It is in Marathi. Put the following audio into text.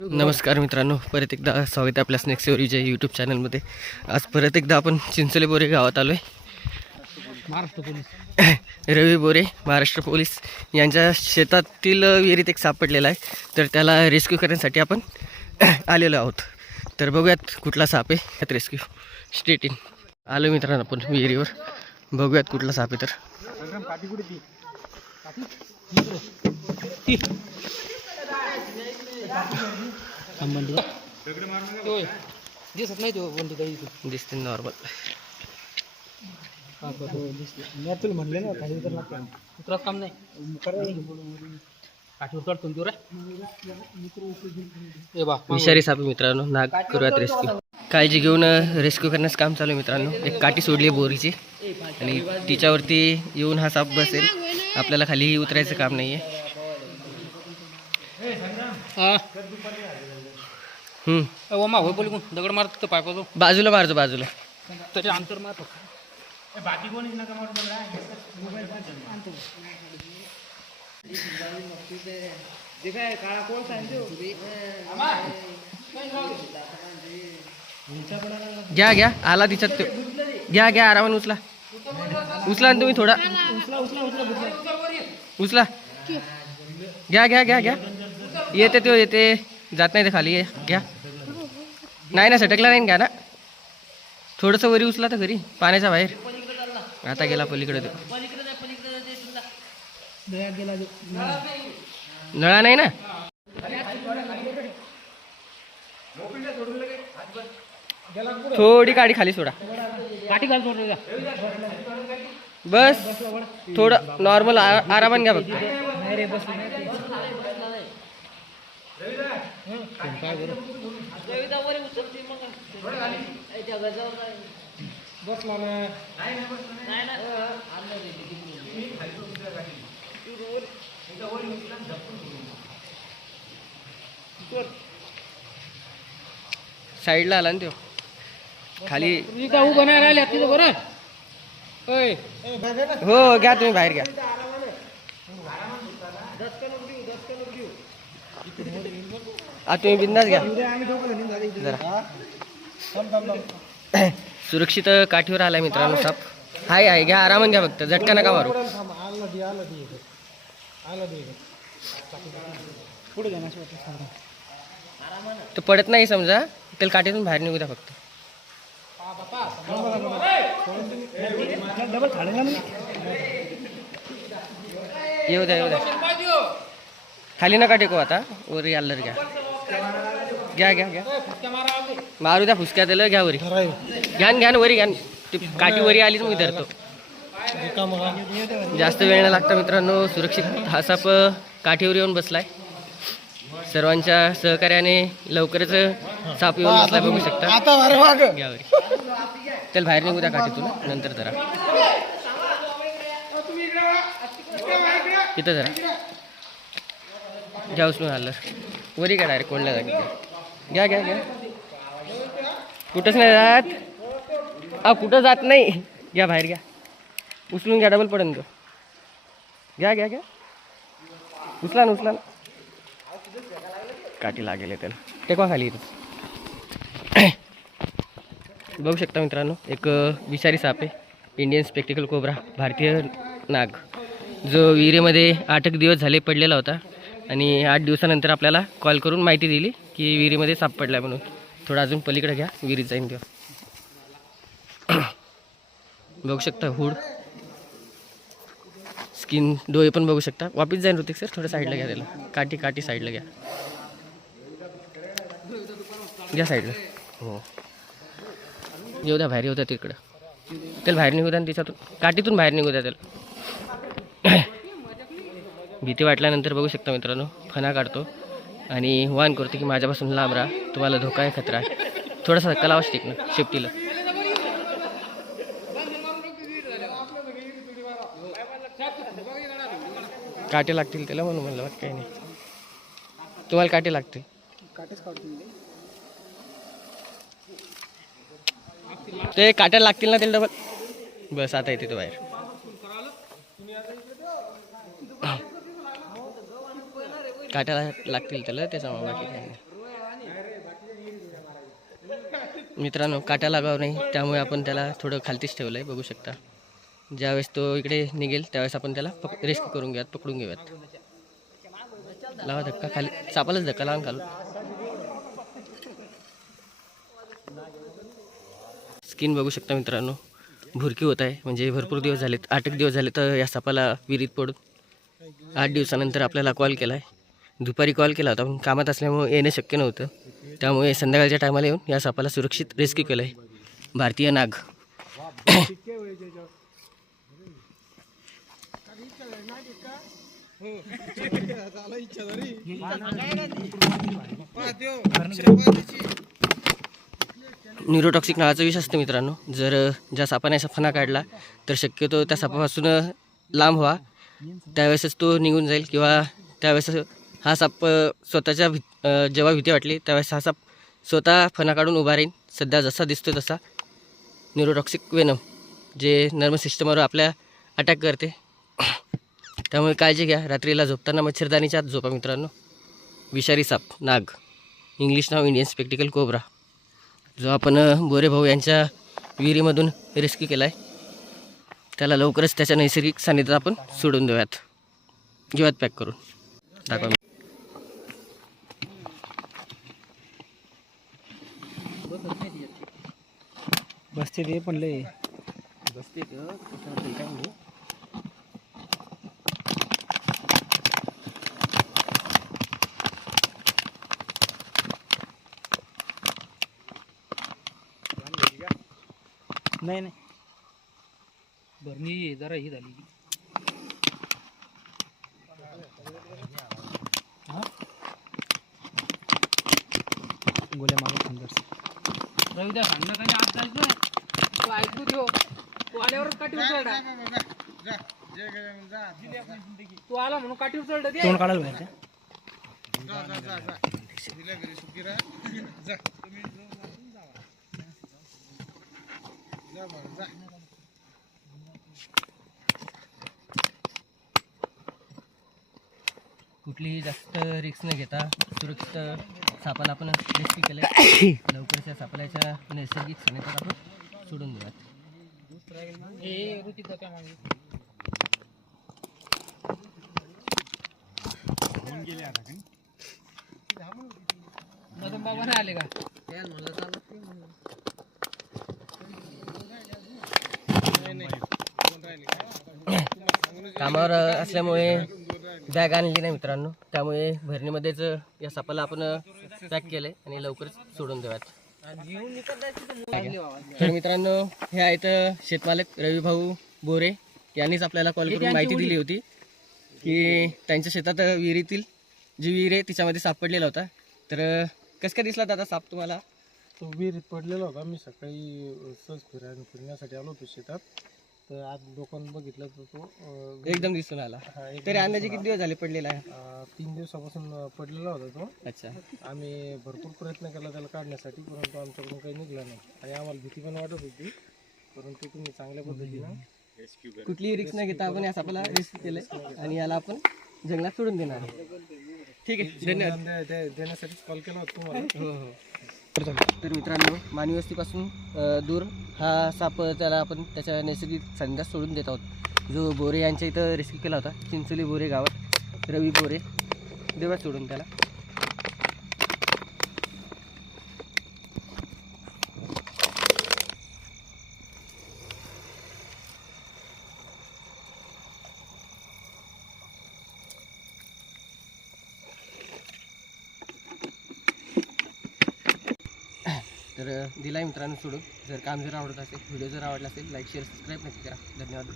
नमस्कार मित्रांनो, परत एकदा स्वागत आहे आपल्या स्नेक सेवरीच्या यूट्यूब चॅनलमध्ये. आज परत एकदा आपण चिंचोली बोरे गावात आलो आहे. महाराष्ट्र पोलीस रवी बोरे महाराष्ट्र पोलीस यांच्या शेतातील विहिरीत एक सापडलेला आहे, तर त्याला रेस्क्यू करण्यासाठी आपण आलेलो आहोत. तर बघूयात कुठला साप आहे. त्यात रेस्क्यू स्ट्रेट इन आलो मित्रांनो आपण विहिरीवर. बघूयात कुठला साप आहे. तर दिसत नाही तो बंदूक दिसते नॉर्मल. तुला म्हणले ना काही तर उतरत काम नाही काठी उतरतो तू रे बा. विषारी साप आहे मित्रांनो. नाग करूयात रेस्क्यू. काळजी घेऊन रेस्क्यू करण्याचं काम चालू आहे मित्रांनो. एक काठी सोडली बोरीची आणि तिच्यावरती येऊन हा साप बसेल. आपल्याला खाली उतरायचं काम नाही आहे. ओमा होय बोल दगड मारतो पायपाचो बाजूला मारतो बाजूला. तरी अंतर मारतो. घ्या घ्या आला तिच्यात तो. घ्या घ्या आरामाने उचला उचला तुम्ही थोडा उचला. घ्या घ्या घ्या घ्या. येते तो येते जात नाही ते खाली. घ्या. नाही ना सटकला नाही. घ्या ना थोडंसं वरी उचला तर घरी पाण्याच्या बाहेर. आता गेला पलीकडे तो. नळा नाही ना. थोडी काडी खाली सोडा. काठी घाल सोड बस थोडं नॉर्मल आरामाने घ्या फक्त. साईडला आला ना तो खाली. उभं नाही राहिले तिथं बरं. हो घ्या तुम्ही बाहेर घ्या. तुम्ही बिंदास घ्या जरा. सुरक्षित काठीवर आलाय मित्रांनो साप. हाय हाय घ्या आरामाने घ्या फक्त झटका नका मारू. तो पडत नाही समजा. त्याला काठीतून बाहेर निघू द्या फक्त. येऊ द्या येऊ द्या. खाली नका टेकू आता. वरी आलर घ्या घ्या घ्या घ्या. मारू द्या फुसक्या त्याला. घ्या वरी घ्या घ्या वरी घ्या. ती काठी वरी आलीच मी धरतो. जास्त वेळ न लागता मित्रांनो सुरक्षित हा साप काठीवर येऊन बसलाय. सर्वांच्या सहकार्याने लवकरच साप येऊन बसलाय. बघू शकता. घ्या वरी. त्याला बाहेर निघू द्या काठीतून नंतर जरा. इथं जरा घ्या उचलून आलं वरी का डायरेक्ट कोणल्या जागी. घ्या घ्या घ्या. कुठंच नाही जात. कुठं जात नाही. घ्या बाहेर घ्या. उचलून घ्या. डबल पडेल तो. घ्या घ्या घ्या. उचला ना उचला ना. काठी लागेल त्याला. टेकवा खाली इथं. बघू शकता मित्रांनो एक विषारी साप आहे. इंडियन स्पेक्टिकल कोब्रा भारतीय नाग, जो विहिरीमध्ये 8 दिवस झाले पडलेला होता आणि 8 दिवसानंतर आपल्याला कॉल करून माहिती दिली की विहिरीमध्ये साप पडला म्हणून. थोडं अजून पलीकडे घ्या. विहिरीत जाईन तेव्हा. बघू शकता हुड स्किन डोळे पण बघू शकता. वापिस जाईन ऋतिक सर. थोडं साईडला घ्या त्याला. काठी काठी साईडला घ्या. घ्या साईडला. हो येऊ द्या बाहेर. येऊ द्या तिकडं. त्याला बाहेर निघू द्या. तिच्यातून काठीतून बाहेर निघू द्या त्याला. भीती वाटल्यानंतर बघू शकता मित्रांनो फणा काढतो आणि वान करतो की माझ्यापासून लांब राहा. तुम्हाला धोका आहे खतरा आहे. थोडासा धक्का लावा स्टिक ना शेपटीला. काटे लागतील त्याला म्हणून म्हणलं. बाकी काही नाही. तुम्हाला काटे लागतील. ते काट्याला लागतील ना त्याला डबल. बस आता येते तो बाहेर. काट्याला लागतील त्याला त्याचा बाकी काही नाही. मित्रांनो काटा लागाव नाही, त्यामुळे आपण त्याला थोडं खालतीच ठेवलं आहे, बघू शकता. ज्यावेळेस तो इकडे निघेल त्यावेळेस आपण त्याला रेस्क्यू करून घेऊयात, पकडून घेऊयात. लावा धक्का, खाली सापालाच धक्का लावून खालून. स्किन बघू शकता मित्रांनो, भुरकी होत आहे. म्हणजे भरपूर दिवस झालेत, 8 दिवस झाले तर या सापाला विहिरीत पडून. 8 दिवसानंतर आपल्याला कॉल केला आहे. दुपारी कॉल केला होता, पण कामात असल्यामुळे येणं शक्य नव्हतं. त्यामुळे संध्याकाळच्या टायमाला येऊन या सापाला सुरक्षित रेस्क्यू केलं आहे. भारतीय नाग. न्यूरोटॉक्सिक नावाचा विष असतं मित्रांनो. जर ज्या सापाने असा फणा काढला तर शक्यतो त्या सापापासून लांब व्हा, त्यावेळेसच तो निघून जाईल. किंवा त्यावेळेस हा साप स्वतःच्या जेव्हा भीती वाटली त्यावेळेस हा साप स्वतः फणा काढून उभा राहील. सध्या जसा दिसतो तसा न्यूरोटॉक्सिक वेनम, जे नर्वस सिस्टमवर आपल्या अटॅक करते. त्यामुळे काळजी घ्या. रात्रीला झोपताना मच्छरदाणीच्या आत झोपा मित्रांनो. विषारी साप नाग, इंग्लिश नाव इंडियन स्पेक्टिकल कोब्रा, जो आपण बोरे भाऊ यांच्या विहिरीमधून रेस्क्यू केला आहे. त्याला लवकरच त्याच्या नैसर्गिक सानिध्यात आपण सोडून देऊयात. घेऊयात पॅक करून. दाखवा. बसते ते पण लय बसते नाही नाही भरणी जरा ही झाली. गोल्या मागे सुंदर रविदा सांगणं काही आज जायचं तू ऐकू देऊ. तू आल्यावर काठी उचलडा, तू आला म्हणून काठी उचलडा. तोंड काढायला बाहेर कुठलीही जास्त रिस्क न घेता सुरक्षित सापाला आपण रेस्क्यू केलं आहे. लवकरच या सापाला याच्या नैसर्गिक सानिध्यात आपण सोडून देऊयात. मदन बाबा नाही आले का? कामावर असल्यामुळे बॅग आणली नाही मित्रांनो, त्यामुळे भरणीमध्येच या सापाला आपण पॅक केलंय आणि लवकरच सोडून देऊयात. तर मित्रांनो, हे आहेत शेतमालक रवी भाऊ बोरे. यांनीच आपल्याला कॉल करून माहिती दिली होती की त्यांच्या शेतात विहिरीतील जी विहीर आहे तिच्यामध्ये साप पडलेला होता. तर कसं काय दिसला दादा साप तुम्हाला? तो विहिरीत पडलेला होता. मी सकाळी सहज फिरण्यासाठी आलो होतो शेतात. तर आज लोकांनी बघितलं तर तो एकदम दिसून आला. तरी अंदाजे किती दिवस झाले पडलेला आहे? 3 दिवसापासून पडलेला होता तो. अच्छा. आम्ही भरपूर प्रयत्न केला त्याला काढण्यासाठी, परंतु आमच्याकडून काही निघला नाही आणि आम्हाला भीती पण वाटत होती. परंतु तुम्ही चांगल्या पद्धतीनं कुठलीही रिस्क न घेता आपण या सापाला रेस्क्यू केलंय आणि याला आपण जंगलात सोडून देणार आहे. ठीक आहे, धन्यवाद. देण्यासाठीच कॉल केला होता तुम्हाला. हो हो. तर मित्रांनो, मानवी वस्तीपासून दूर हा साप त्याला आपण त्याच्या नैसर्गिक सानिध्यात सोडून देत आहोत. जो बोरे यांच्या इथं रेस्क्यू केला होता, चिंचोली बोरे गावात, रवी बोरे. देवा सोडून त्याला. तर दिला मित्रांनो सोडून. जर काम जर आवडत असेल, व्हिडिओ जर आवडला असेल, लाईक शेअर सबस्क्राईब नक्की करा. धन्यवाद.